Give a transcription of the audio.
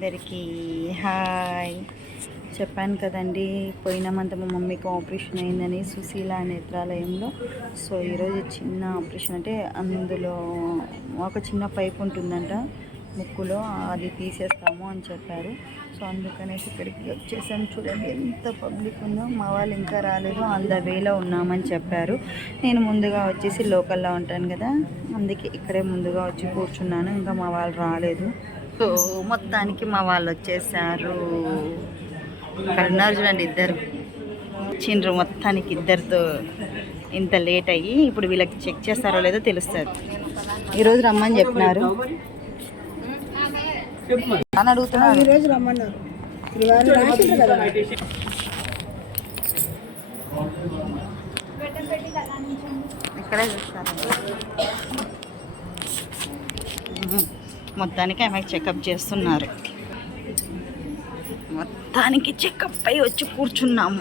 అందరికీ హాయ్. చెప్పాను కదండి, పోయిన మంత్ మా మమ్మీకి ఆపరేషన్ అయిందని సుశీల నేత్రాలయంలో. సో ఈరోజు చిన్న ఆపరేషన్, అంటే అందులో ఒక చిన్న పైప్ ఉంటుందంట ముక్కులో, అది తీసేస్తాము అని చెప్పారు. సో అందుకనేసి ఇక్కడికి వచ్చేసాను. చూడండి ఎంత పబ్లిక్ ఉందో. మా వాళ్ళు ఇంకా రాలేదు, ఆన్ ద వేలో ఉన్నామని చెప్పారు. నేను ముందుగా వచ్చేసి లోకల్లో ఉంటాను కదా, అందుకే ఇక్కడే ముందుగా వచ్చి కూర్చున్నాను. ఇంకా మా వాళ్ళు రాలేదు. సో మొత్తానికి మా వాళ్ళు వచ్చేసారు. ఇక్కడ ఉన్నారు చూడండి, ఇద్దరు చిండ్రు. మొత్తానికి ఇద్దరితో ఇంత లేట్ అయ్యి ఇప్పుడు వీళ్ళకి చెక్ చేస్తారో లేదో తెలుస్తుంది. ఈరోజు రమ్మని చెప్పినారు అని అడుగుతున్నారు. ఈరోజు రమ్మన్నారు. ఇక్కడే చూస్తారు. మొత్తానికి ఆమెకు చెకప్ చేస్తున్నారు. మొత్తానికి చెకప్ అయి వచ్చి కూర్చున్నాము.